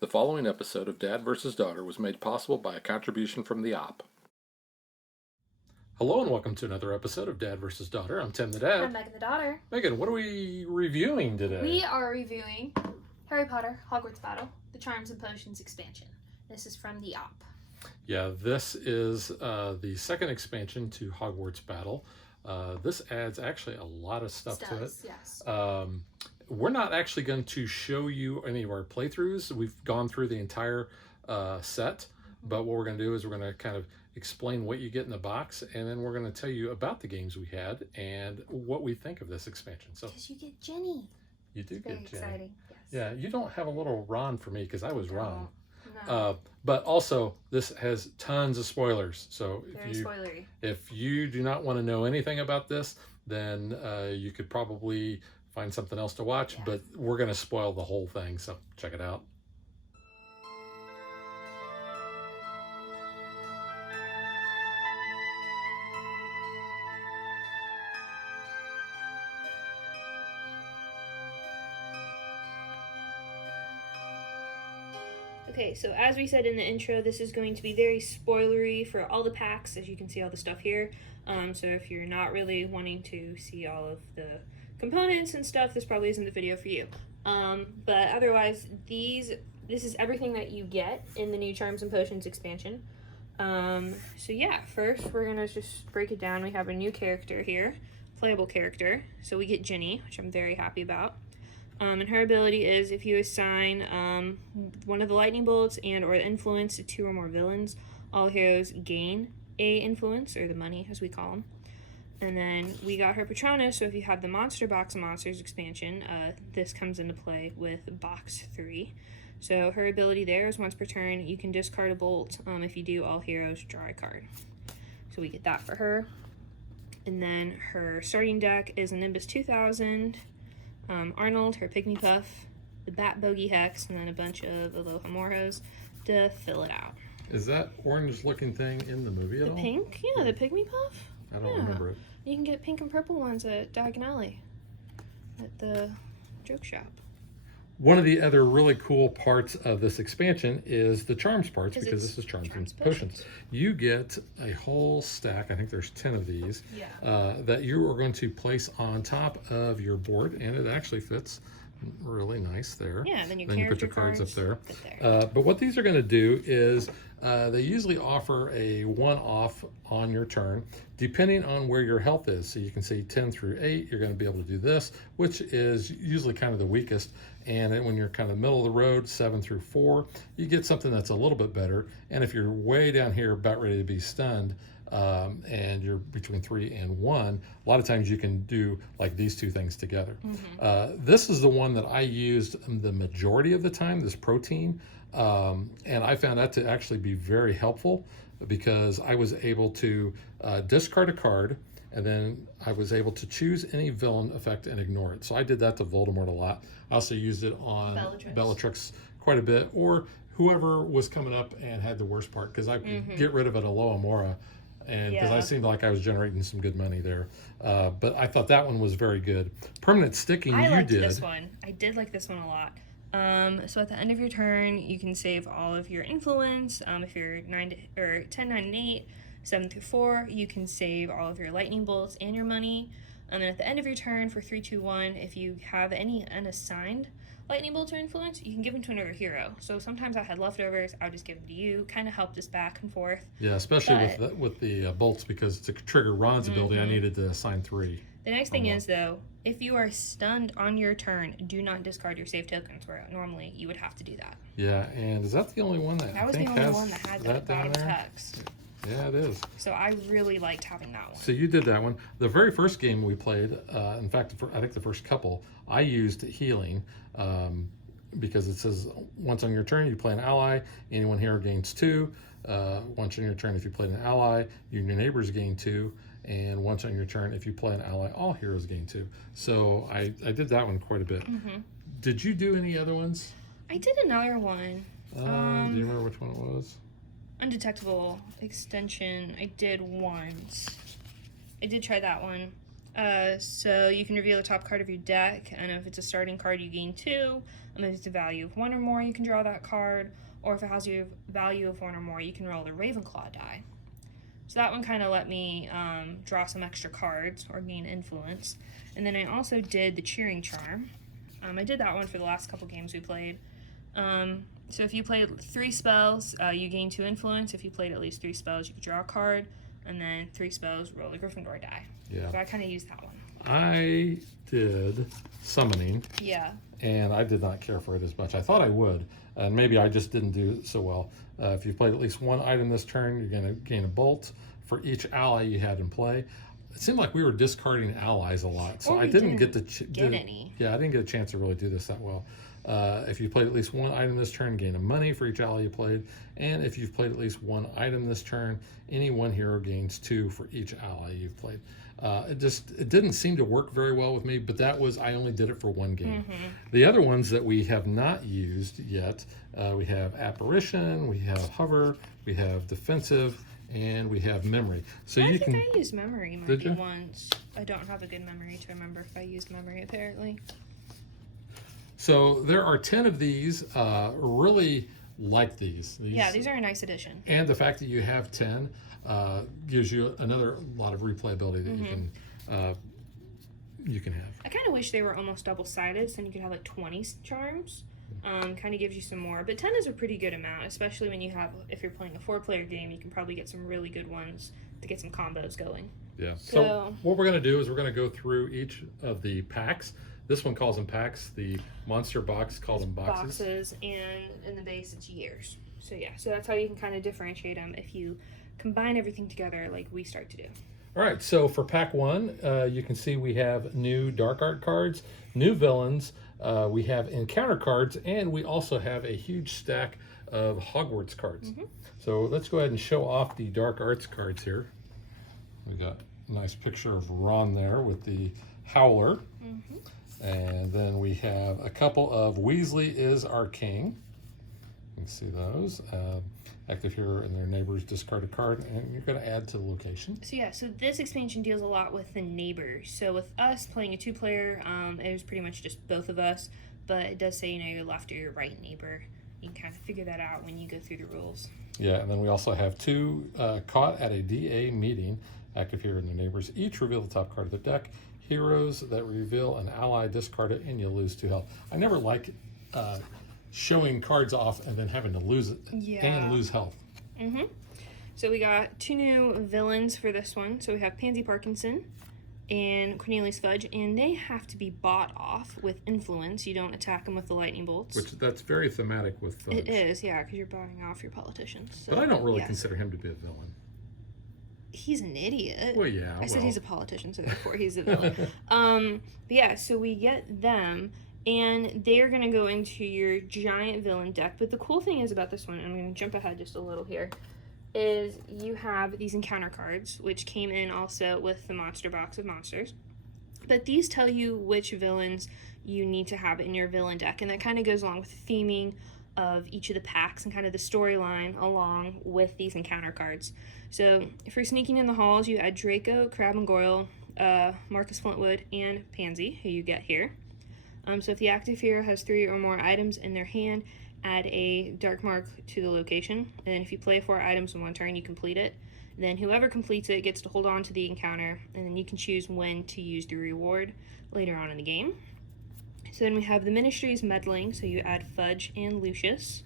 The following episode of Dad vs. Daughter was made possible by a contribution from the op. Hello and welcome to another episode of Dad vs. Daughter. I'm Tim the Dad. I'm Megan the daughter. Megan, what are we reviewing today? We are reviewing Harry Potter Hogwarts Battle, the Charms and Potions expansion. This is from the op. Yeah, this is the second expansion to Hogwarts Battle. This adds actually a lot of stuff to it. Yes. We're not actually going to show you any of our playthroughs. We've gone through the entire set, but what we're going to do is we're going to kind of explain what you get in the box, and then we're going to tell you about the games we had and what we think of this expansion. So, because you get Ginny. You do it's get very Ginny. Exciting. Yes. Yeah, you don't have a little Ron for me because I was Ron. No. But also, this has tons of spoilers. So Very spoilery. If you do not want to know anything about this, then you could probably find something else to watch. Yeah. But we're going to spoil the whole thing, so check it out. Okay, so as we said in the intro, this is going to be very spoilery for all the packs, as you can see all the stuff here. So if you're not really wanting to see all of the components and stuff, this probably isn't the video for you. But otherwise, this is everything that you get in the new Charms and Potions expansion. So yeah, first we're gonna just break it down. We have a new character here, playable character. So we get Ginny, which I'm very happy about. And her ability is if you assign one of the lightning bolts and or the influence to 2 or more villains, all heroes gain a influence, or the money as we call them. And then we got her Patronus, so if you have the Monster Box of Monsters expansion, this comes into play with Box 3. So her ability there is once per turn, you can discard a bolt. If you do, all heroes draw a card. So we get that for her. And then her starting deck is a Nimbus 2000, Arnold, her Pygmy Puff, the Bat Bogey Hex, and then a bunch of Aloha Moros to fill it out. Is that orange-looking thing in the movie at all? The pink? Yeah, the Pygmy Puff. I don't remember it. You can get pink and purple ones at Diagon Alley at the joke shop. One of the other really cool parts of this expansion is the charms parts, because this is charms and potions. You get a whole stack, I think there's 10 of these, that you are going to place on top of your board, and it actually fits really nice there. Yeah, then you put your cards up there. But what these are going to do is they usually offer a one-off on your turn, depending on where your health is. So you can see 10 through 8, you're going to be able to do this, which is usually kind of the weakest. And then when you're kind of middle of the road, 7 through 4, you get something that's a little bit better. And if you're way down here about ready to be stunned, and you're between 3 and 1, a lot of times you can do like these two things together. This is the one that I used the majority of the time, this protein, and I found that to actually be very helpful because I was able to discard a card, and then I was able to choose any villain effect and ignore it. So I did that to Voldemort a lot. I also used it on Bellatrix quite a bit, or whoever was coming up and had the worst part, because I could get rid of an Aloha Mora, and because I seemed like I was generating some good money there. But I thought that one was very good. Permanent sticking, I liked this one. I did like this one a lot. So at the end of your turn, you can save all of your influence. If you're 10, 9, and 8, 7 through 4, you can save all of your lightning bolts and your money. And then at the end of your turn for 3, 2, 1, if you have any unassigned lightning bolts or influence, you can give them to another hero. So sometimes I had leftovers, I would just give them to you, kind of help us back and forth. Yeah, especially with the bolts, because to trigger Ron's ability, I needed to assign 3. The next thing is, though, if you are stunned on your turn, do not discard your save tokens, where normally you would have to do that. Yeah, and is that the only one that was the only one that had that bottom text? Yeah, it is. So I really liked having that one. So you did that one. The very first game we played, in fact, I think the first couple, I used healing because it says once on your turn, you play an ally, anyone here gains 2. Once on your turn, if you play an ally, you and your neighbors gain 2. And once on your turn, if you play an ally, all heroes gain 2. So I did that one quite a bit. Did you do any other ones? I did another one. Do you remember which one it was? Undetectable extension. I did once. I did try that one. So you can reveal the top card of your deck, and if it's a starting card, you gain 2. And if it's a value of 1 or more, you can draw that card. Or if it has a value of 1 or more, you can roll the Ravenclaw die. So that one kind of let me draw some extra cards or gain influence. And then I also did the Cheering Charm. I did that one for the last couple games we played. So if you played 3 spells, you gain 2 influence. If you played at least 3 spells, you could draw a card. And then 3 spells, roll a Gryffindor die. Yeah. So I kind of used that one. I did Summoning. Yeah. And I did not care for it as much. I thought I would, and maybe I just didn't do it so well. If you played at least 1 item this turn, you're going to gain a bolt for each ally you had in play. It seemed like we were discarding allies a lot, so I didn't get to get any. Yeah, I didn't get a chance to really do this that well. If you played at least 1 item this turn, gain a money for each ally you played. And if you've played at least 1 item this turn, any 1 hero gains 2 for each ally you've played. It didn't seem to work very well with me, but I only did it for 1 game. The other ones that we have not used yet, we have Apparition, we have Hover, we have Defensive, and we have Memory. So I think I used Memory maybe once. I don't have a good memory to remember if I used Memory apparently. So there are 10 of these. Really like these. Yeah, these are a nice addition. And the fact that you have 10 gives you another lot of replayability that you can have. I kind of wish they were almost double-sided, so you could have like 20 charms. Kind of gives you some more, but 10 is a pretty good amount, especially when if you're playing a 4-player game, you can probably get some really good ones to get some combos going. Yeah. So what we're going to do is we're going to go through each of the packs. This one calls them packs. The monster box calls them boxes. Boxes, and in the base it's years. So yeah, so that's how you can kind of differentiate them if you combine everything together like we start to do. All right, so for pack 1, you can see we have new dark art cards, new villains, we have encounter cards, and we also have a huge stack of Hogwarts cards. So let's go ahead and show off the dark arts cards here. We got a nice picture of Ron there with the Howler. And then we have a couple of Weasley is our king. You can see those. Active hero and their neighbors discard a card, and you're going to add to the location. So yeah, so this expansion deals a lot with the neighbors. So with us playing a 2-player, it was pretty much just both of us, but it does say, your left or your right neighbor. You can kind of figure that out when you go through the rules. Yeah, and then we also have 2 caught at a DA meeting. Active hero and their neighbors each reveal the top card of the deck. Heroes that reveal an ally discard it, and you lose 2 health. I never like showing cards off and then having to lose it and lose health. So we got 2 new villains for this one. So we have Pansy Parkinson and Cornelius Fudge, and they have to be bought off with influence. You don't attack them with the lightning bolts. That's very thematic with Fudge. It is, yeah, because you're buying off your politicians. So, but I don't really consider him to be a villain. He's an idiot. Well, yeah. I said he's a politician, so therefore he's a villain. But yeah, so we get them, and they are going to go into your giant villain deck. But the cool thing is about this one, I'm going to jump ahead just a little here, is you have these encounter cards, which came in also with the monster box of monsters. But these tell you which villains you need to have in your villain deck, and that kind of goes along with the theming of each of the packs and kind of the storyline along with these encounter cards. So for sneaking in the halls, you add Draco, Crabbe and Goyle, Marcus Flintwood, and Pansy, who you get here. So if the active hero has 3 or more items in their hand, add a dark mark to the location. And then if you play 4 items in one turn, you complete it. Then whoever completes it gets to hold on to the encounter, and then you can choose when to use the reward later on in the game. So then we have the Ministry's Meddling, so you add Fudge and Lucius.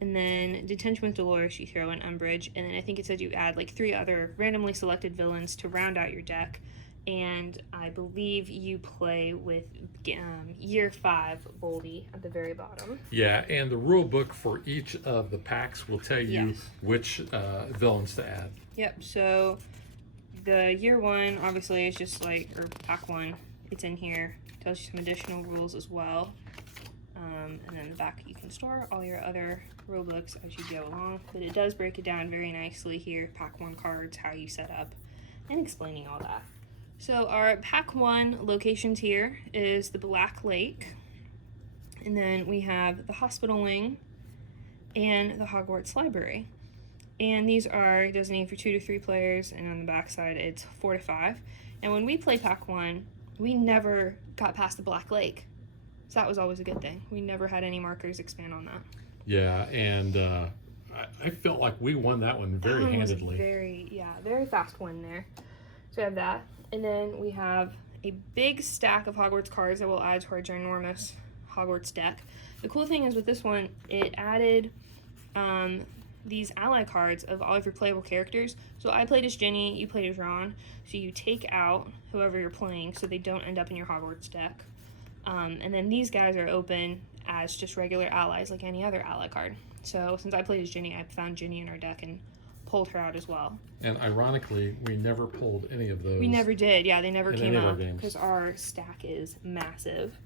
And then Detention with Dolores, you throw in Umbridge. And then I think it said you add like 3 other randomly selected villains to round out your deck. And I believe you play with year 5 Boldy at the very bottom. Yeah, and the rule book for each of the packs will tell you which villains to add. Yep, so the year 1 obviously is just like, or pack 1, it's in here. Tells you some additional rules as well. And then the back you can store all your other rule books as you go along. But it does break it down very nicely here, pack 1 cards, how you set up, and explaining all that. So our pack 1 locations here is the Black Lake. And then we have the Hospital Wing and the Hogwarts Library. And these are designated for 2 to 3 players, and on the back side it's 4 to 5. And when we play Pack 1, we never got past the Black Lake. So that was always a good thing. We never had any markers expand on that. Yeah, and I felt like we won that one very handedly. Very fast win there. So we have that. And then we have a big stack of Hogwarts cards that will add to our ginormous Hogwarts deck. The cool thing is with this one, it added these ally cards of all of your playable characters. So I played as Ginny, you played as Ron. So you take out whoever you're playing so they don't end up in your Hogwarts deck. And then these guys are open as just regular allies like any other ally card. So since I played as Ginny, I found Ginny in our deck and pulled her out as well. And ironically, we never pulled any of those. We never did. Yeah, they never came up because our stack is massive.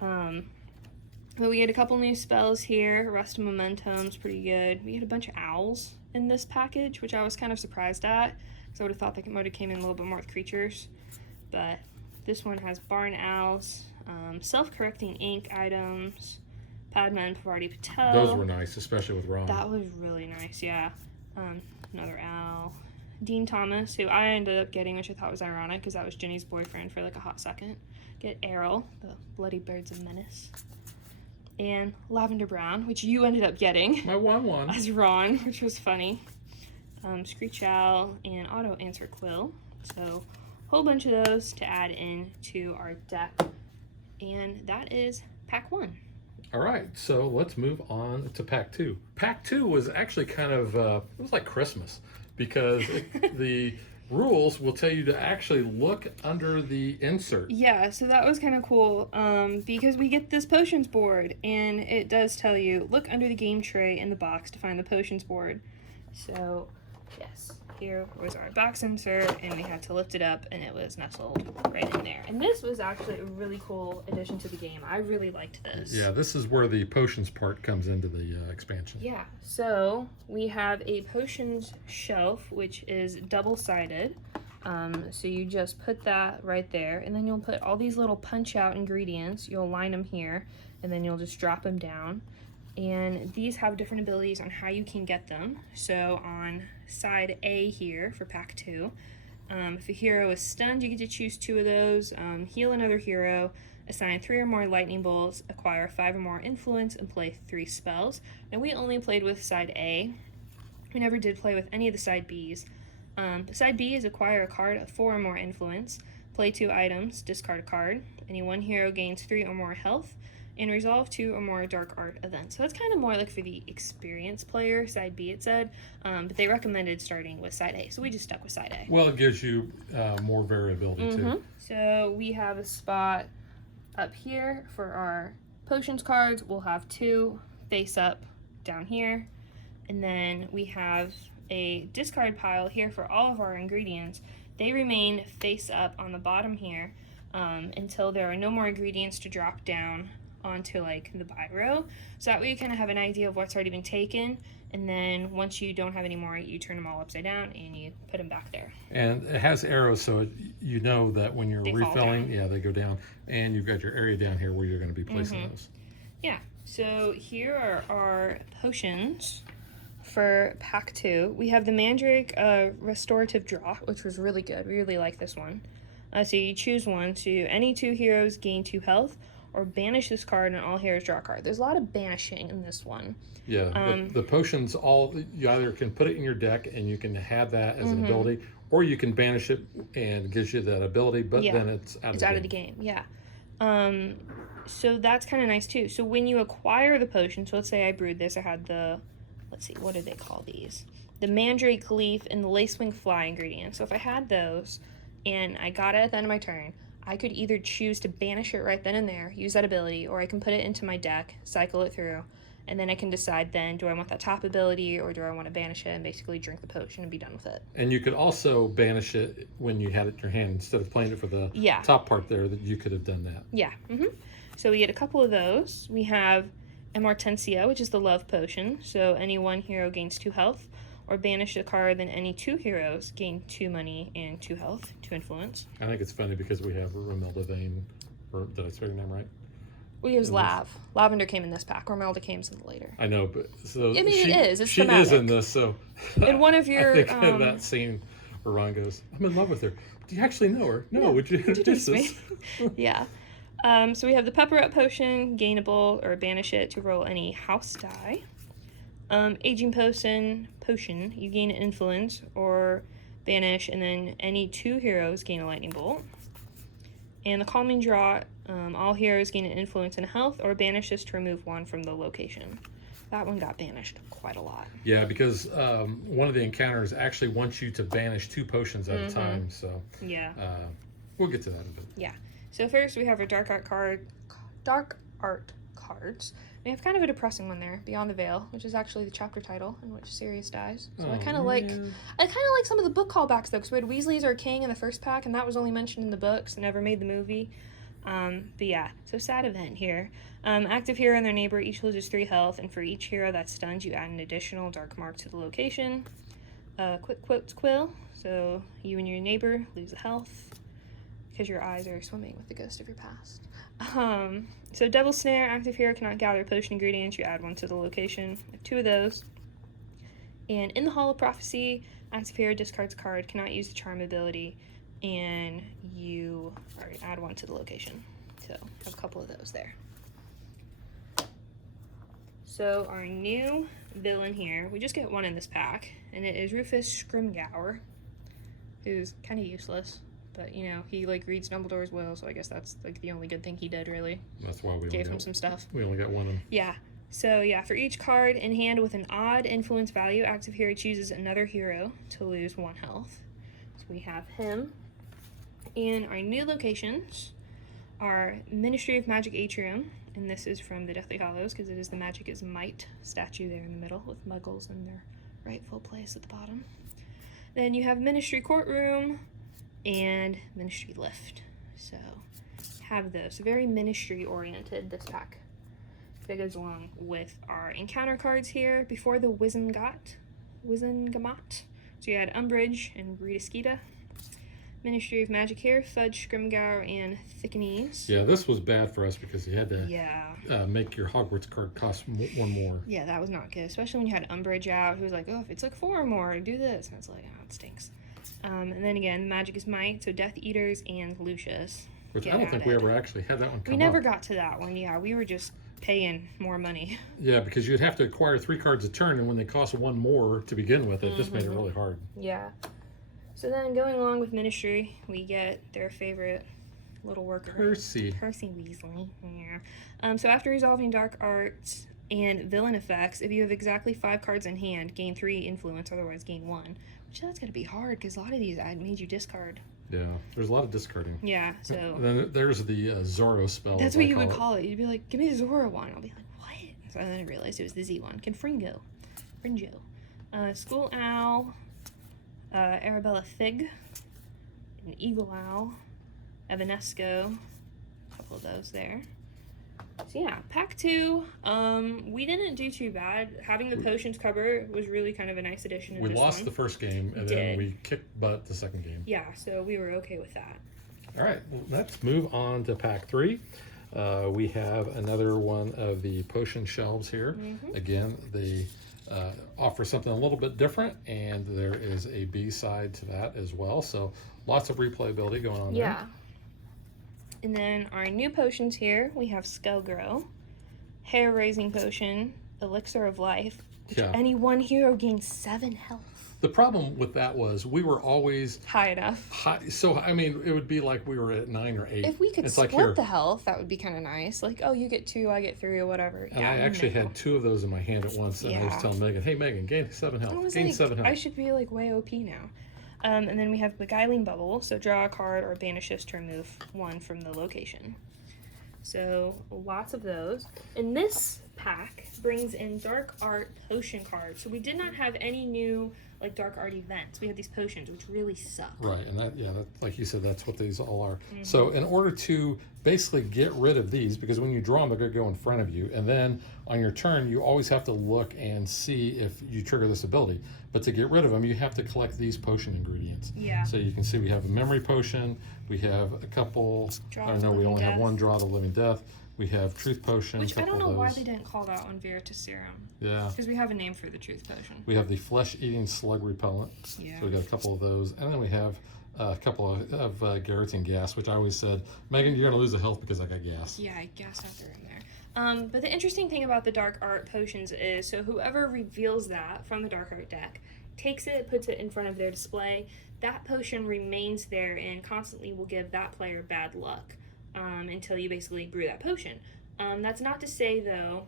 But we had a couple new spells here. Arrest of Momentum's pretty good. We had a bunch of owls in this package, which I was kind of surprised at because I would have thought they might have came in a little bit more with creatures. But this one has barn owls, self-correcting ink items, Padma and Pavarti Patel. Those were nice, especially with Ron. That was really nice, yeah. Another owl. Dean Thomas, who I ended up getting, which I thought was ironic because that was Ginny's boyfriend for like a hot second. Get Errol, the Bloody Birds of Menace. And Lavender Brown, which you ended up getting. My 1/1. As Ron, which was funny. Screech Owl and Auto Answer Quill. So, a whole bunch of those to add in to our deck. And that is Pack 1. All right, so let's move on to Pack 2. Pack 2 was actually kind of, it was like Christmas because the rules will tell you to actually look under the insert. Yeah, so that was kind of cool because we get this potions board and it does tell you, look under the game tray in the box to find the potions board. So, yes, here was our box insert and we had to lift it up and it was nestled right in there. And this was actually a really cool addition to the game. I really liked this. Yeah, this is where the potions part comes into the expansion. Yeah, so we have a potions shelf which is double-sided. So you just put that right there and then you'll put all these little punch out ingredients. You'll line them here and then you'll just drop them down. And these have different abilities on how you can get them. So on side A here for Pack 2, if a hero is stunned, you get to choose 2 of those. Heal another hero, assign 3 or more lightning bolts, acquire 5 or more influence, and play 3 spells. Now we only played with side A. We never did play with any of the side Bs. Side B is acquire a card of 4 or more influence, play 2 items, discard a card. Any one hero gains 3 or more health, and resolve 2 or more dark art events. So that's kind of more like for the experienced player, side B it said, but they recommended starting with side A, so we just stuck with side A. Well, it gives you more variability too. So we have a spot up here for our potions cards. We'll have 2 face up down here, and then we have a discard pile here for all of our ingredients. They remain face up on the bottom here until there are no more ingredients to drop down onto like the buy row, so that way you kind of have an idea of what's already been taken, and then once you don't have any more, you turn them all upside down and you put them back there. And it has arrows, so you know that when you're refilling, they go down, and you've got your area down here where you're going to be placing those. Yeah, so here are our potions for Pack 2. We have the Mandrake Restorative Draw, which was really good. We really like this one. So you choose one, so any 2 heroes gain 2 health, or banish this card and all heroes draw a card. There's a lot of banishing in this one. Yeah, the potions, you either can put it in your deck and you can have that as an ability, or you can banish it and it gives you that ability, but then it's out of the game. Yeah. So that's kind of nice too. So when you acquire the potion, so let's say I brewed this, I had the, let's see, what do they call these? The Mandrake Leaf and the Lacewing Fly ingredients. So if I had those and I got it at the end of my turn, I could either choose to banish it right then and there, use that ability, or I can put it into my deck, cycle it through, and then I can decide then, do I want that top ability or do I want to banish it and basically drink the potion and be done with it. And you could also banish it when you had it in your hand instead of playing it for the top part there, that you could have done that. Yeah. So we get a couple of those. We have Amortensia, which is the love potion. So any one hero gains 2 health, or banish a card, then any 2 heroes gain 2 money and 2 health, 2 influence. I think it's funny because we have Romelda Vane, or did I say her name right? We use Lavender came in this pack. Romelda came in later. I know, but so I mean, it is. It's she thematic. is in this, so in one of your I think of that scene Where Ron goes, I'm in love with her. Do you actually know her? No, Yeah, would you introduce me? us? Yeah. So we have the Pepper Up Potion, gainable or banish it to roll any house die. Aging Potion, you gain an influence or banish, and then any 2 heroes gain a lightning bolt. And the Calming Draught, all heroes gain an influence and health or banish this to remove 1 from the location. That one got banished quite a lot. Yeah, because one of the encounters actually wants you to banish 2 potions at a time. So Yeah. We'll get to that in a bit. Yeah. So first we have our Dark Art cards. We have kind of a depressing one there, Beyond the Veil, which is actually the chapter title in which Sirius dies. So I kind of like some of the book callbacks though, because we had Weasley as our king in the first pack, and that was only mentioned in the books, never made the movie. But yeah, so sad event here. Active hero and their neighbor each loses 3 health, and for each hero that's stunned, you add an additional dark mark to the location. Quick quotes quill. So you and your neighbor lose a health because your eyes are swimming with the ghost of your past. So Devil's Snare, active hero cannot gather potion ingredients, you add 1 to the location. I have 2 of those. And in the Hall of Prophecy, active hero discards a card, cannot use the charm ability, and you add 1 to the location. So I have a couple of those there. So our new villain here, we just get 1 in this pack, and it is Rufus Scrimgeour, who's kind of useless. But, you know, he, like, reads Dumbledore's will, so I guess that's, like, the only good thing he did, really. That's why we gave him some stuff. We only got 1 of them. Yeah. So, yeah, for each card in hand with an odd influence value, active hero chooses another hero to lose 1 health. So we have him. And our new locations are Ministry of Magic Atrium, and this is from the Deathly Hallows, because it is the Magic is Might statue there in the middle, with muggles in their rightful place at the bottom. Then you have Ministry Courtroom, and Ministry Lift. So have those. Very ministry oriented, this pack. That goes along with our encounter cards here. Before the Wizengamot. So you had Umbridge and Rita Skeeta. Ministry of Magic here, Fudge, Scrimgeour, and Thickenese. Yeah, this was bad for us because you had to make your Hogwarts card cost 1 more. Yeah, that was not good. Especially when you had Umbridge out, who was like, oh, if it's like 4 or more, do this. And it's like, oh, it stinks. And then again, Magic is Might, so Death Eaters and Lucius. Which I don't think we ever actually had that one come up. We never got to that one, yeah. We were just paying more money. Yeah, because you'd have to acquire 3 cards a turn, and when they cost 1 more to begin with, it just made it really hard. Yeah. So then going along with Ministry, we get their favorite little worker. Percy Weasley. Yeah. So after resolving Dark Arts and Villain effects, if you have exactly 5 cards in hand, gain 3 influence, otherwise gain 1. Which that's going to be hard, because a lot of these made you discard. Yeah, there's a lot of discarding. Yeah, so... Then there's the Zorro spell. That's what you would call it. You'd be like, give me the Zorro one. I'll be like, what? So then I realized it was the Z one. Confringo. School Owl, Arabella Fig, an Eagle Owl, Evanesco, a couple of those there. So yeah, pack 2, we didn't do too bad. Having the potions cover was really kind of a nice addition in We this lost one. the first game, and then we kicked butt the second game. Yeah, so we were okay with that. All right, well, let's move on to pack 3. We have another one of the potion shelves here. Again, they offer something a little bit different, and there is a B side to that as well. So lots of replayability going on there. And then our new potions here, we have Skullgrow, Hair Raising Potion, Elixir of Life, which any 1 hero gains 7 health. The problem with that was we were always high enough. So, I mean, it would be like we were at 9 or 8. If we could split the health, that would be kind of nice. Like, oh, you get 2, I get 3, or whatever. And I actually had 2 of those in my hand at once, and I was telling Megan, hey, Megan, gain 7 health. Gain 7 health. I should be like way OP now. And then we have Beguiling Bubble, so draw a card or banish this to remove 1 from the location. So lots of those. And this pack brings in Dark Art potion cards. So we did not have any new like Dark Art events. We had these potions, which really suck. Right, and that like you said, that's what these all are. So in order to basically get rid of these, because when you draw them, they're going to go in front of you, and then on your turn, you always have to look and see if you trigger this ability. But to get rid of them, you have to collect these potion ingredients. Yeah. So you can see we have a memory potion, we have a couple, we only have 1 draw the living death, We have Truth Potion. Which I don't know why they didn't call that one Veritas Serum. Yeah. Because we have a name for the Truth Potion. We have the Flesh-Eating Slug Repellent. Yeah. So we got a couple of those. And then we have a couple of Garrotin gas, which I always said, Megan, you're going to lose a health because I got gas. Yeah, I gassed out there in there. But the interesting thing about the Dark Art potions is, so whoever reveals that from the Dark Art deck, takes it, puts it in front of their display, that potion remains there and constantly will give that player bad luck until you basically brew that potion. That's not to say, though,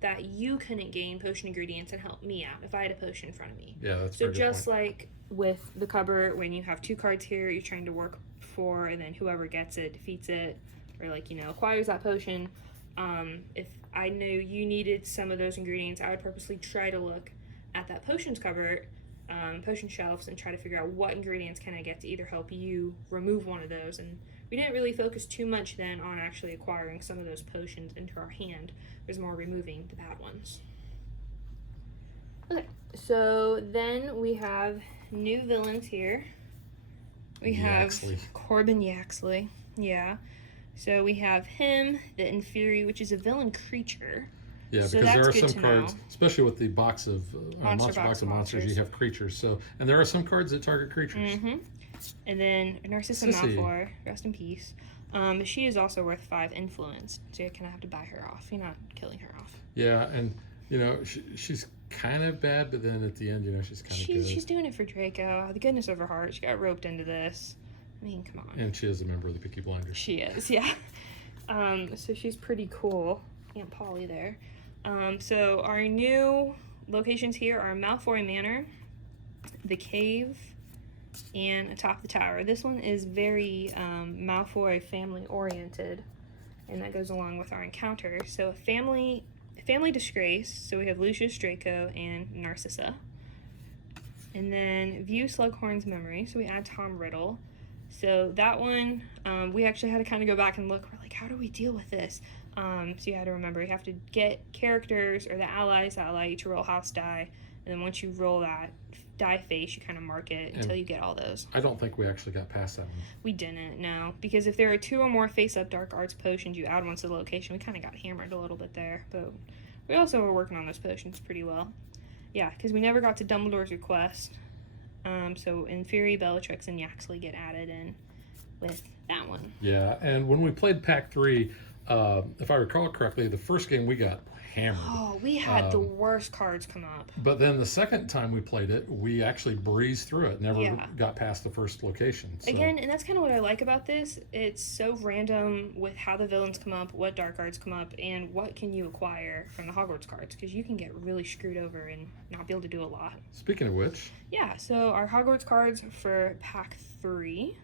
that you couldn't gain potion ingredients and help me out if I had a potion in front of me. Yeah, that's so just like with the cupboard, when you have 2 cards here you're trying to work for, and then whoever gets it defeats it, or like, acquires that potion. If I knew you needed some of those ingredients, I would purposely try to look at that potions cupboard, potion shelves, and try to figure out what ingredients can I get to either help you remove one of those. And we didn't really focus too much then on actually acquiring some of those potions into our hand. It was more removing the bad ones. Okay, so then we have new villains here. We have Corbin Yaxley. Yeah. So we have him, the Inferi, which is a villain creature. Yeah, so because there are some cards, especially with the box of monster box of monsters, you have creatures. So, and there are some cards that target creatures. Mm-hmm. And then Narcissa Malfoy, rest in peace. She is also worth 5 influence, so you kind of have to buy her off. You're not killing her off. Yeah, and she's kind of bad, but then at the end, she's kind of good. She's doing it for Draco. The goodness of her heart, she got roped into this. I mean, come on. And she is a member of the Peaky Blinders. She is, yeah. So she's pretty cool. Aunt Polly there. So our new locations here are Malfoy Manor, the Cave, and atop the tower. This one is very Malfoy family oriented, and that goes along with our encounter. So family disgrace. So we have Lucius, Draco, and Narcissa. And then view Slughorn's memory. So we add Tom Riddle. So that one, we actually had to kind of go back and look. We're like, how do we deal with this? So you had to remember, you have to get characters or the allies that allow you to roll house die. And then once you roll that die face, you kind of mark it until you get all those. I don't think we actually got past that one. We didn't, no. Because if there are 2 or more face-up Dark Arts potions, you add one to the location. We kind of got hammered a little bit there. But we also were working on those potions pretty well. Yeah, because we never got to Dumbledore's request. So Inferi, Bellatrix, and Yaxley get added in with that one. Yeah, and when we played Pack 3, if I recall correctly, the first game we got hammered. Oh, we had the worst cards come up. But then the second time we played it, we actually breezed through it. Never got past the first location. So. Again, and that's kind of what I like about this. It's so random with how the villains come up, what dark arts come up, and what can you acquire from the Hogwarts cards, because you can get really screwed over and not be able to do a lot. Speaking of which. Yeah, so our Hogwarts cards for Pack 3,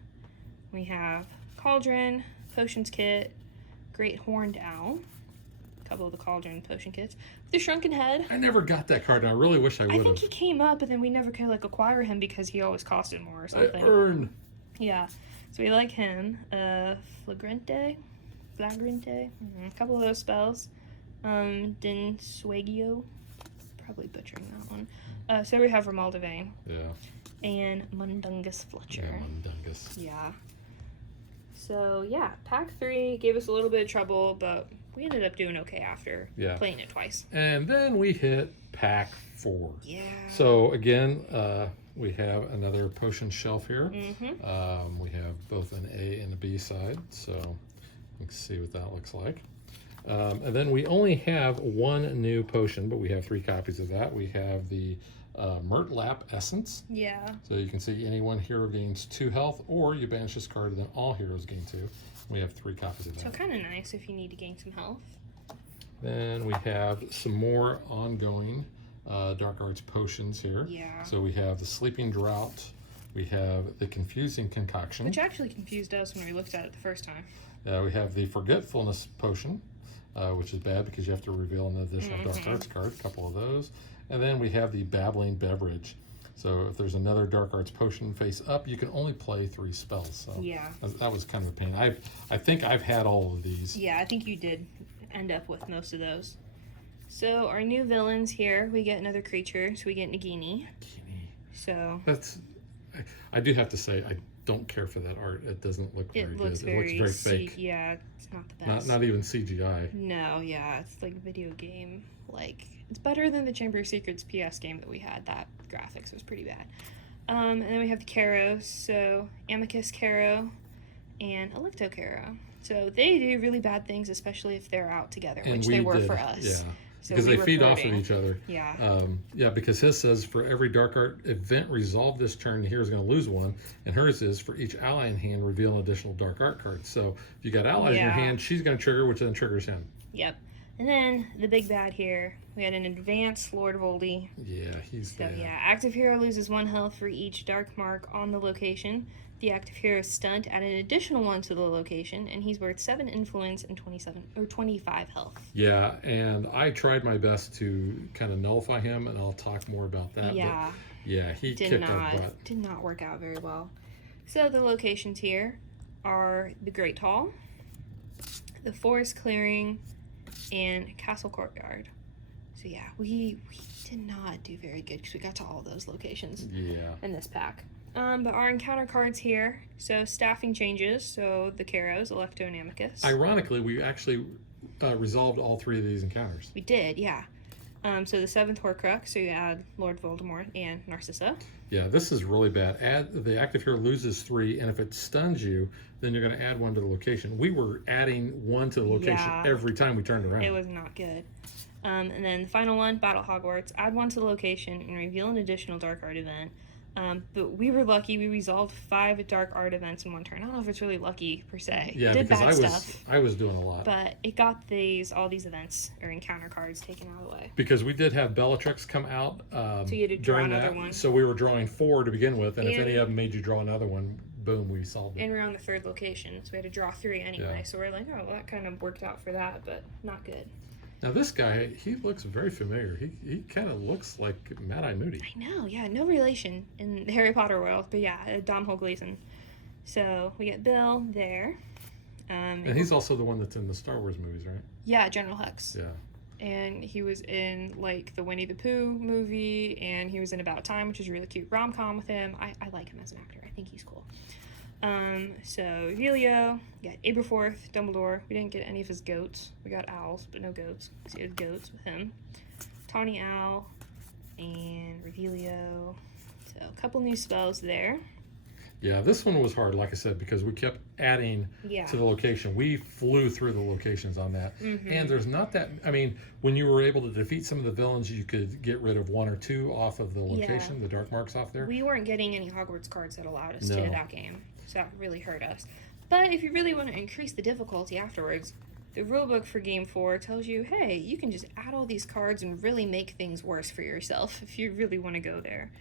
we have Cauldron, Potions Kit, Great Horned Owl, a couple of the Cauldron potion kits. The Shrunken Head. I never got that card, and I really wish I would have. I think he came up, but then we never could acquire him because he always costed more or something. Yeah, so we like him. Flagrante, a couple of those spells. Dinswagio, probably butchering that one. So we have Ramaldavane. Yeah. And Mundungus Fletcher. Yeah, Mundungus. Yeah. So yeah, Pack 3 gave us a little bit of trouble, but we ended up doing okay after playing it twice. And then we hit Pack 4. Yeah. So again, we have another potion shelf here. Mm-hmm. We have both an A and a B side, so you can see what that looks like. And then we only have one new potion, but we have 3 copies of that. We have the Murtlap Essence. Yeah. So you can see any one hero gains 2 health, or you banish this card and then all heroes gain 2. We have 3 copies of that. So kind of nice if you need to gain some health. Then we have some more ongoing Dark Arts potions here. Yeah. So we have the Sleeping Drought. We have the Confusing Concoction. Which actually confused us when we looked at it the first time. We have the Forgetfulness Potion, which is bad because you have to reveal an additional Dark Arts card, a couple of those. And then we have the Babbling Beverage. So if there's another Dark Arts potion face up, you can only play 3 spells. So yeah, that was kind of a pain. I think I've had all of these. Yeah, I think you did end up with most of those. So our new villains here, we get another creature. So we get Nagini. Nagini. So I do have to say, don't care for that art. It doesn't look very It looks good. It looks very fake. Yeah, it's not the best. Not even CGI. No, yeah, it's like video game. Like, it's better than the Chamber of Secrets PS game that we had. That graphics was pretty bad. And then we have the Caros, so Amicus Caro and Electo Caro. So they do really bad things, especially if they're out together, And which we they were did, for us. Yeah. So Because we they were feed off of flirting. each other. Yeah. Yeah, because his says for every dark art event resolved this turn, the hero is going to lose one. And hers is for each ally in hand, reveal an additional dark art card. So if you got allies in your Yeah. hand, she's going to trigger, which then triggers him. Yep. And then the big bad here, we had an advanced Lord Voldy. Yeah, he's So bad. yeah, active hero loses 1 health for each dark mark on the location. The active hero stunt add an additional 1 to the location, and he's worth 7 influence and 25 health. Yeah, and I tried my best to kind of nullify him, and I'll talk more about that. Yeah. But yeah, he kicked our butt. Did not work out very well. So the locations here are the Great Hall, the Forest Clearing, and Castle Courtyard. So yeah, we did not do very good because we got to all those locations Yeah. in this pack. But our encounter cards here, so staffing changes, so the Caros, Electo, and Amicus. Ironically, we actually resolved all 3 of these encounters. We did, yeah. So the 7th Horcrux, so you add Lord Voldemort and Narcissa. Yeah, this is really bad. The active hero loses 3, and if it stuns you, then you're going to add 1 to the location. We were adding 1 to the location every time we turned around. It was not good. And then the final one, Battle Hogwarts, add 1 to the location and reveal an additional dark art event. But we were lucky. We resolved 5 dark art events in 1 turn. I don't know if it's really lucky per se. Yeah, It did because bad stuff, I was doing a lot. but it got all these events or encounter cards taken out of the way. Because we did have Bellatrix come out So you had to draw during another that. one. So we were drawing 4 to begin with, and if And- any of them made you draw another one, boom, we solved it. And we're on the 3rd location, so we had to draw 3 anyway. Yeah. So we're like, oh, well, that kind of worked out for that, but not good. Now this guy, he looks very familiar. He kind of looks like Mad-Eye Moody. I know, yeah, no relation in the Harry Potter world, but yeah, Domhnall Gleeson. So we get Bill there. And he's also the one that's in the Star Wars movies, right? Yeah, General Hux. Yeah. And he was in like the Winnie the Pooh movie, and he was in About Time, which is a really cute rom-com with him. I like him as an actor. I think he's cool. So Revelio, we got Aberforth, Dumbledore. We didn't get any of his goats. We got owls, but no goats. So he had goats with him. Tawny Owl and Revelio. So a couple new spells there. Yeah, this one was hard, like I said, because we kept adding Yeah. to the location. We flew through the locations on that. Mm-hmm. And there's not that, I mean, when you were able to defeat some of the villains, you could get rid of 1 or 2 off of the location, the dark marks off there. We weren't getting any Hogwarts cards that allowed us to No. do that game. So that really hurt us. But if you really want to increase the difficulty afterwards, the rulebook for Game 4 tells you, hey, you can just add all these cards and really make things worse for yourself if you really want to go there.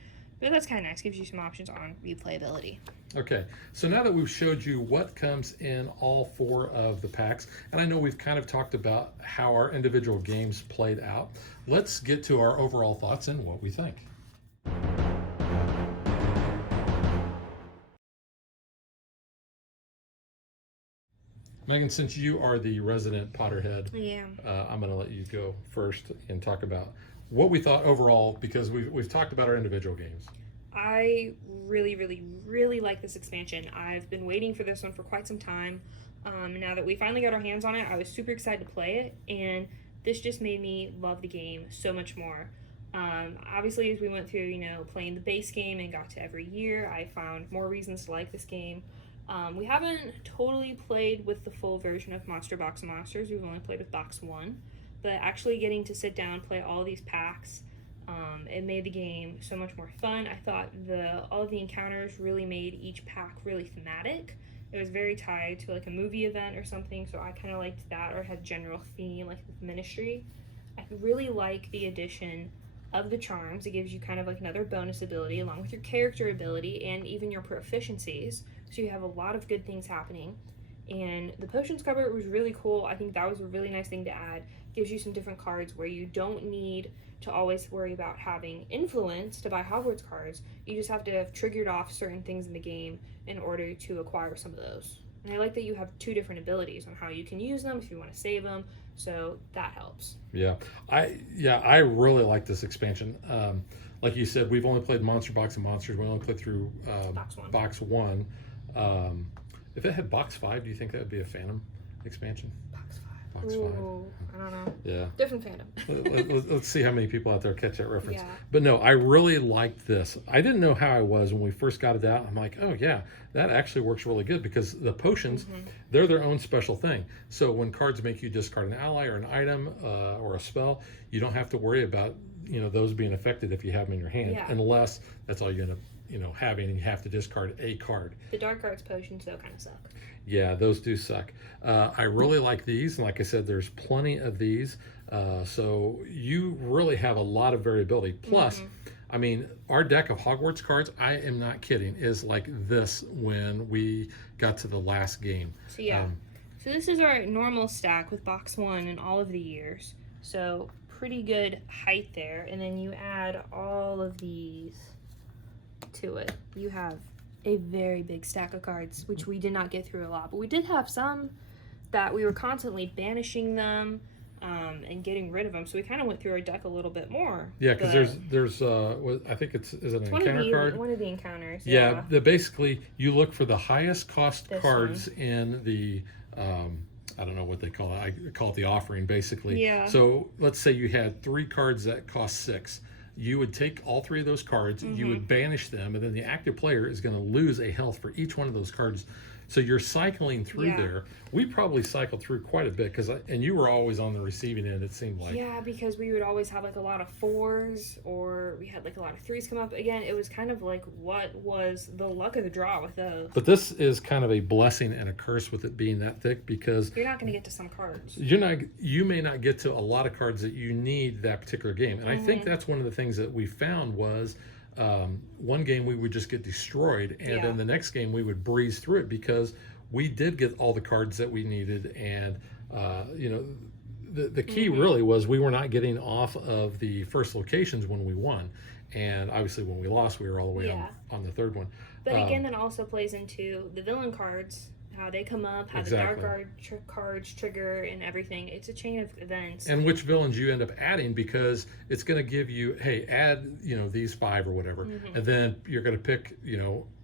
But that's kind of nice. Gives you some options on replayability. Okay, so now that we've showed you what comes in all 4 of the packs, and I know we've kind of talked about how our individual games played out, let's get to our overall thoughts and what we think. Megan, since you are the resident Potterhead, Yeah. I'm going to let you go first and talk about what we thought overall, because we've talked about our individual games. I really, really, really like this expansion. I've been waiting for this one for quite some time. Now that we finally got our hands on it, I was super excited to play it, and this just made me love the game so much more. Obviously, as we went through, playing the base game and got to every year, I found more reasons to like this game. We haven't totally played with the full version of Monster Box of Monsters. We've only played with Box 1. But actually getting to sit down, play all these packs, it made the game so much more fun. I thought all of the encounters really made each pack really thematic. It was very tied to like a movie event or something, so I kind of liked that, or had general theme like with Ministry. I really like the addition of the charms. It gives you kind of like another bonus ability along with your character ability and even your proficiencies. So you have a lot of good things happening. And the potions cupboard was really cool. I think that was a really nice thing to add. Gives you some different cards where you don't need to always worry about having influence to buy Hogwarts cards. You just have to have triggered off certain things in the game in order to acquire some of those. And I like that you have 2 different abilities on how you can use them if you want to save them. So that helps. Yeah, I really like this expansion. Like you said, we've only played Monster Box of Monsters. We only played through Box 1. Box 1. If it had box 5, do you think that would be a Phantom expansion? Box 5. Box Ooh, 5. I don't know. Yeah. Different fandom. Let's see how many people out there catch that reference. Yeah. But no, I really liked this. I didn't know how I was when we first got it out. I'm like, oh yeah, that actually works really good because the potions, they're their own special thing. So when cards make you discard an ally or an item or a spell, you don't have to worry about those being affected if you have them in your hand, unless that's all you're gonna having, and you have to discard a card. The dark arts potions though kind of suck. Yeah, those do suck. I really like these, and like I said, there's plenty of these, so you really have a lot of variability. Plus, I mean, our deck of Hogwarts cards, I am not kidding, is like this when we got to the last game. So yeah, so this is our normal stack with box 1 and all of the years. So pretty good height there, and then you add all of these to it. You have a very big stack of cards, which we did not get through a lot, but we did have some that we were constantly banishing them and getting rid of them, so we kind of went through our deck a little bit more. Yeah, because there's I think is it an encounter card? One of the encounters. Yeah, basically you look for the highest cost cards in the I don't know what they call it. I call it the offering, basically. Yeah. So let's say you had 3 cards that cost 6. You would take all 3 of those cards, you would banish them, and then the active player is going to lose a health for each one of those cards. So you're cycling through there. We probably cycled through quite a bit and you were always on the receiving end, it seemed like. Yeah, because we would always have like a lot of 4s, or we had like a lot of 3s come up. Again, it was kind of like what was the luck of the draw with those. But this is kind of a blessing and a curse with it being that thick, because you're not going to get to some cards. You may not get to a lot of cards that you need that particular game. And I think that's one of the things that we found was one game we would just get destroyed, and then the next game we would breeze through it because we did get all the cards that we needed. And the key really was we were not getting off of the first locations when we won, and obviously when we lost we were all the way on the third one. But again, that also plays into the villain cards, how they come up, how the dark cards trigger and everything. It's a chain of events. And which villains you end up adding, because it's going to give you, hey, add, these 5 or whatever. And then you're going to pick,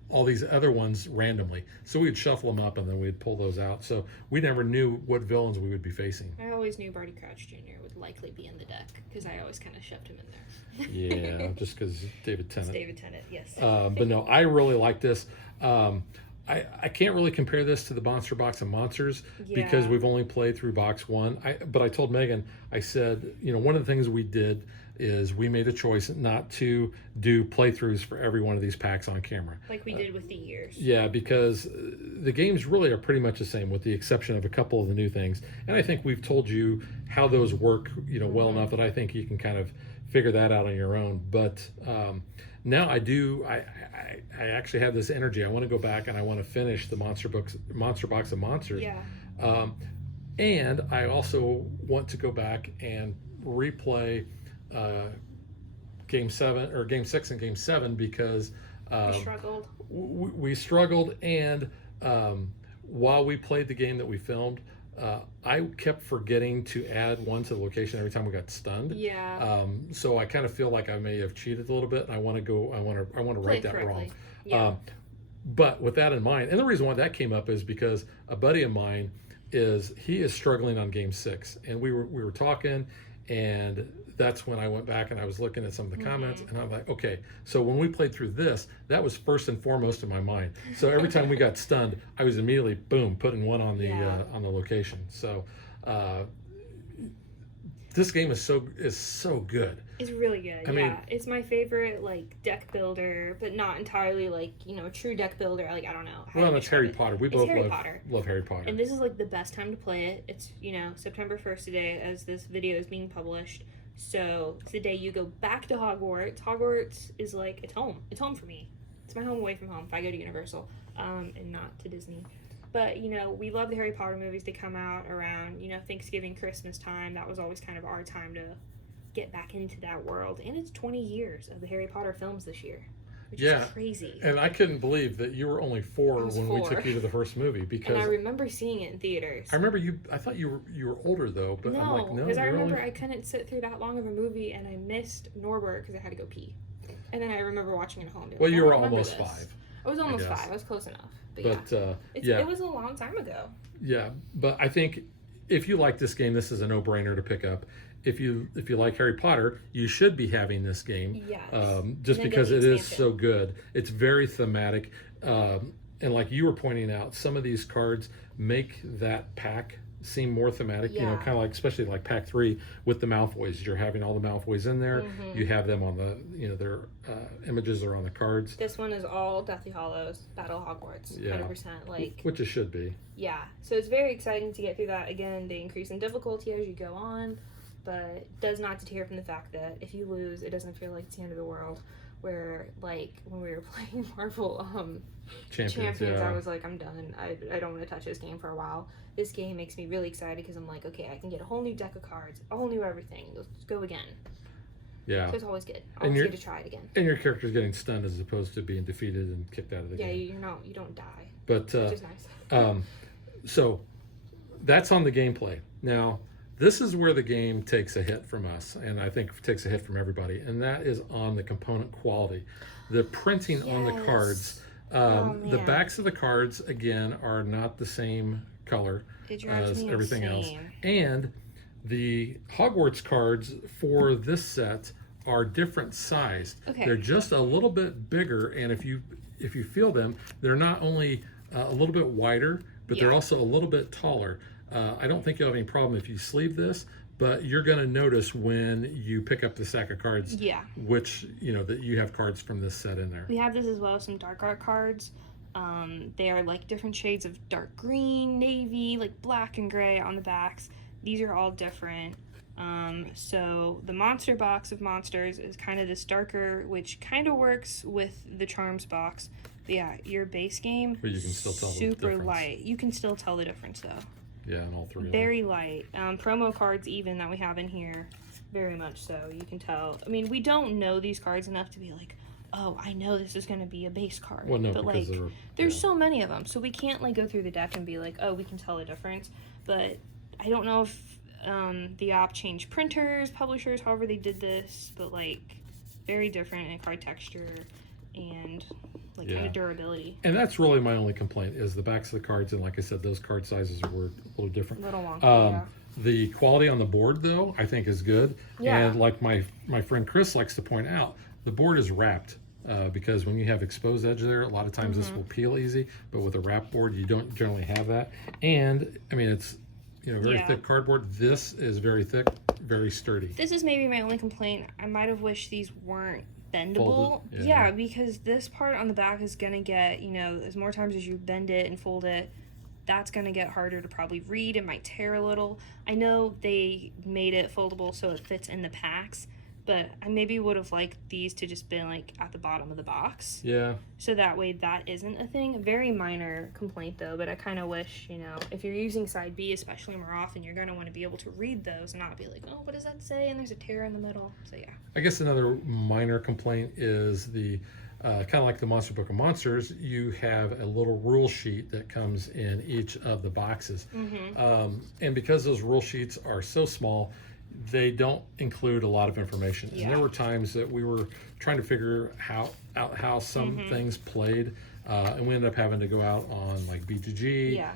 all these other ones randomly. So we'd shuffle them up and then we'd pull those out. So we never knew what villains we would be facing. I always knew Barty Crouch Jr. would likely be in the deck because I always kind of shoved him in there. Yeah, just because David Tennant. It's David Tennant, yes. But no, I really like this. I can't really compare this to the Monster Box of Monsters because we've only played through box 1. But I told Megan, I said, one of the things we did is we made a choice not to do playthroughs for every one of these packs on camera. Like we did with the years. Yeah, because the games really are pretty much the same with the exception of a couple of the new things. And I think we've told you how those work, well enough that I think you can kind of figure that out on your own. But now I actually have this energy. I want to go back and I want to finish the Monster Box of Monsters. Yeah. And I also want to go back and replay Game 7 or Game 6 and Game 7 because we struggled, and while we played the game that we filmed, I kept forgetting to add one to the location every time we got stunned. Yeah. So I kind of feel like I may have cheated a little bit, and I want to right that wrong. Yeah. But with that in mind, and the reason why that came up is because a buddy of mine is struggling on Game 6, and we were talking, and that's when I went back and I was looking at some of the comments, and I'm like, okay, so when we played through this, that was first and foremost in my mind. So every time we got stunned, I was immediately boom putting one on the location. So this game is so good. It's really good. I mean, it's my favorite deck builder, but not entirely a true deck builder. I don't know. Well, it's Harry Potter. We both love Harry Potter. And this is the best time to play it. It's September 1st today as this video is being published. So it's the day you go back to Hogwarts. Hogwarts is it's home. It's home for me. It's my home away from home if I go to Universal, and not to Disney. But, we love the Harry Potter movies. They come out around, Thanksgiving, Christmas time. That was always kind of our time to get back into that world. And it's 20 years of the Harry Potter films this year, which is crazy. And I couldn't believe that you were only 4 when we took you to the first movie. Because and I remember seeing it in theaters. I remember I thought you were older, though. But I'm like, no. Because I remember I couldn't sit through that long of a movie, and I missed Norbert because I had to go pee. And then I remember watching it at home. Well, you were almost 5. I was almost guess. 5. I was close enough. But It was a long time ago. Yeah, but I think if you like this game, this is a no-brainer to pick up. If you like Harry Potter, you should be having this game. Yes. Just And then because get it the is expansion. so good. It's very thematic. And like you were pointing out, some of these cards make that pack seem more thematic. You know, Yeah. kind of like, especially like pack 3 with the Malfoys. You're having all the Malfoys in there. You have them on the, you know, their images are on the cards. This one is all Deathly Hallows, Battle Hogwarts, Yeah. 100%. Like, Which it should be. yeah. So it's very exciting to get through that. Again, they increase in difficulty as you go on, but does not deter from the fact that if you lose, it doesn't feel like it's the end of the world. Where, like, when we were playing Marvel Champions, yeah. I was like, I'm done. I don't want to touch this game for a while. This game makes me really excited because I'm like, okay, I can get a whole new deck of cards, a whole new everything. Let's go again. Yeah. So it's always good. And Always you're- good to try it again. And your character's getting stunned as opposed to being defeated and kicked out of the Yeah, game. you don't die, But which is nice. so that's on the gameplay. Now, this is where the game takes a hit from us, and I think takes a hit from everybody, and that is on the component quality. The printing on the Yes. cards. Oh, The man. backs of the cards, again, are not the same color It drives as me everything else. insane. And the Hogwarts cards for this set are different sized. Okay. They're just a little bit bigger, and if you feel them, they're not only a little bit wider, but they're Yeah. also a little bit taller. I don't think you'll have any problem if you sleeve this, but you're going to notice when you pick up the stack of cards, Yeah. which, you know, that you have cards from this set in there. We have this as well as some dark art cards. They are like different shades of dark green, navy, like black and gray on the backs. These are all different. So the monster box of monsters is kind of this darker, which kind of works with the charms box. But yeah, your base game, But you can still tell the super difference. light. You can still tell the difference though. Yeah, and all three of them. Very light. Promo cards even that we have in here, very much so. You can tell. I mean, we don't know these cards enough to be like, oh, I know this is going to be a base card. Well, no, but because like, they're, there's yeah. so many of them, so we can't like go through the deck and be like, oh, we can tell the difference. But I don't know if the op changed printers, publishers, however they did this, but like very different in card texture and like kind Yeah. of durability. And that's really my only complaint is the backs of the cards, and like I said, those card sizes were a little A different. little wonky. Um, The quality on the board, though, I think is good. Yeah. And like my friend Chris likes to point out, the board is wrapped because when you have exposed edge there, a lot of times Mm-hmm. this will peel easy. But with a wrap board, you don't generally have that. And I mean, it's very Yeah. thick cardboard. This is very thick, very sturdy. This is maybe my only complaint. I might have wished these weren't bendable. Folded? Yeah. Yeah. Because this part on the back is gonna get, as more times as you bend it and fold it, that's gonna get harder to probably read. It might tear a little. I know they made it foldable so it fits in the packs, but I maybe would have liked these to just been like at the bottom of the box. Yeah. So that way that isn't a thing. A very minor complaint though, but I kind of wish, if you're using side B, especially more often, you're going to want to be able to read those and not be like, oh, what does that say? And there's a tear in the middle. So yeah. I guess another minor complaint is the kind of like the Monster Book of Monsters, you have a little rule sheet that comes in each of the boxes. And because those rule sheets are so small, they don't include a lot of information. Yeah. And there were times that we were trying to figure out how some things played. And we ended up having to go out on like BGG Yeah.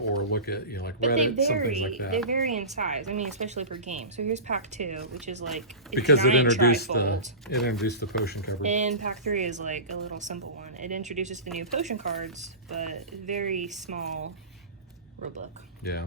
or look at like But Reddit, they some things vary. like that. They vary in size. I mean, especially per game. So here's pack 2, which is like a Because it giant introduced trifold. the potion cover. And pack 3 is like a little simple one. It introduces the new potion cards, but very small rulebook. Yeah.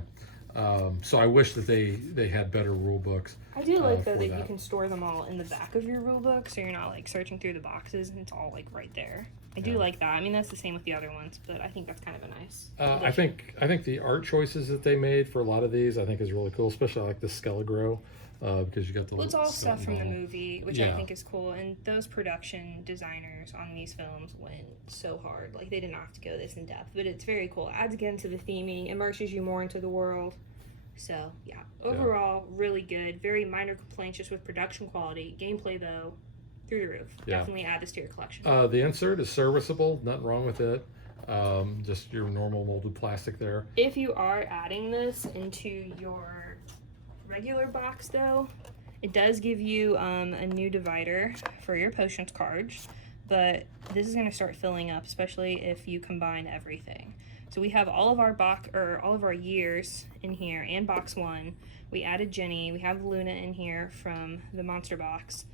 So I wish that they had better rule books. I do like though for that you that. can store them all in the back of your rulebook, so you're not like searching through the boxes and it's all like right there. I do Yeah. like that. I mean, that's the same with the other ones, but I think that's kind of a nice. I think the art choices that they made for a lot of these I think is really cool. Especially I like the Skelegro because you got the. Well, it's all skeleton stuff from the model. movie, which I Yeah. think is cool. And those production designers on these films went so hard. Like they didn't have to go this in depth, but it's very cool. Adds again to the theming, immerses you more into the world. So yeah, overall really good. Very minor complaints just with production quality. Gameplay though, through the roof. Yeah. Definitely add this to your collection. The insert is serviceable. Nothing wrong with it. Just your normal molded plastic there. If you are adding this into your regular box though, it does give you a new divider for your potions cards, but this is going to start filling up, especially if you combine everything. So we have all of our years in here and box 1. We added Jenny. We have Luna in here from the monster box.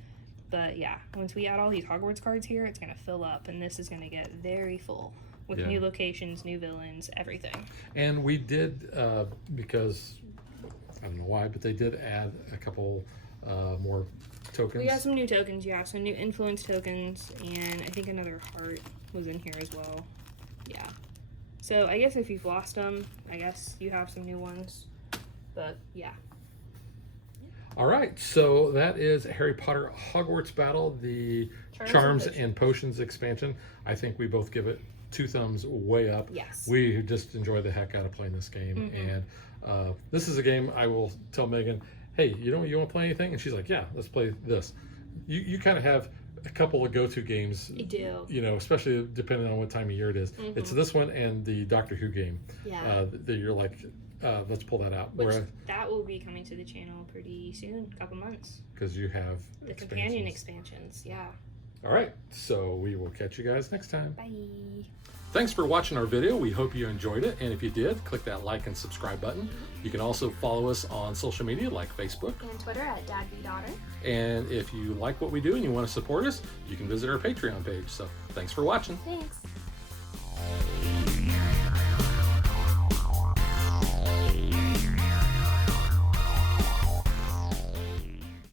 But yeah, once we add all these Hogwarts cards here, it's going to fill up, and this is going to get very full with new locations, new villains, everything. And we did, because I don't know why, but they did add a couple more tokens. We got some new tokens, yeah, some new influence tokens, and I think another heart was in here as well. Yeah. So I guess if you've lost them, I guess you have some new ones. But yeah. All right, so that is Harry Potter Hogwarts Battle, the Charms and Potions expansion. I think we both give it 2 thumbs way up. Yes. We just enjoy the heck out of playing this game. And this is a game I will tell Megan, hey, you want to play anything? And she's like, yeah, let's play this. You kind of have a couple of go-to games. I do. You know, especially depending on what time of year it is. It's this one and the Doctor Who game. Yeah. That you're like, let's pull that out. Which that will be coming to the channel pretty soon, a couple months. Because you have the companion expansions, yeah. All right, so we will catch you guys next time. Bye. Thanks for watching our video. We hope you enjoyed it. And if you did, click that like and subscribe button. You can also follow us on social media like Facebook and Twitter at DadBeDaughter. And if you like what we do and you want to support us, you can visit our Patreon page. So thanks for watching. Thanks.